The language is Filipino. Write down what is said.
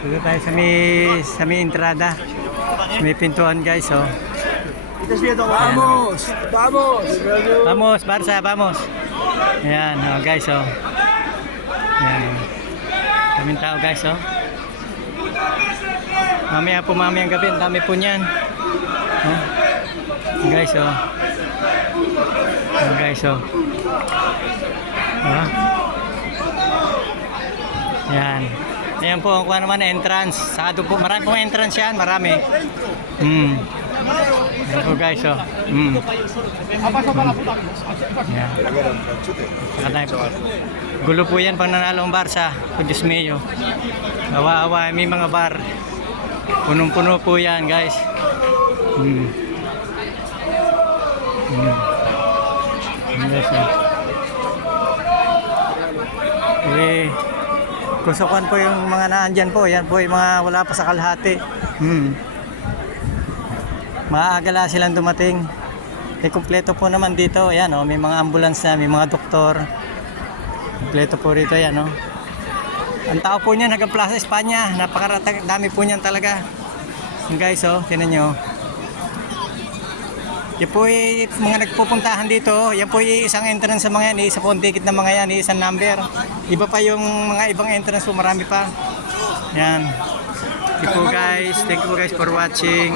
Dito tayo sa may entrada. Sa may pintuan guys, oh. Vamos! Vamos! Vamos, Barca, vamos. Ayan, oh, guys, oh. Ayan, oh. Daming tao guys, oh. Mamaya po, mamayang gabi, ang dami po niyan. Oh. Guys, oh. Oh, guys, oh. Oh. Ayan. Ayan po ang kuha naman entrance. Sado po, marami pong entrance yan, marami. Ayan po guys, oh. Ayan. Saka tayo po. Gulo po yan pang nanalo ang Barca. O Diyos mio. Awa-awa, may mga bar. Punong-puno po yan guys. Yes, kusukan po yung mga naandyan po. Yan po yung mga wala pa sa kalahati. Maagala silang dumating. Kumpleto po naman dito. Ayan, oh, may mga ambulance na, may mga doktor. Kumpleto po rito yan, oh. Ang tao po niyan hanggang Plaza España. Napakaratag, dami po niyan talaga. Guys, oh, tinan nyo. Yan po yung mga nagpupuntahan dito. Yan po yung isang entrance sa mga yan. Isa po ang ticket ng mga yan. Isang number. Iba pa yung mga ibang entrance po. Marami pa. Yan. Thank you guys. Thank you guys for watching.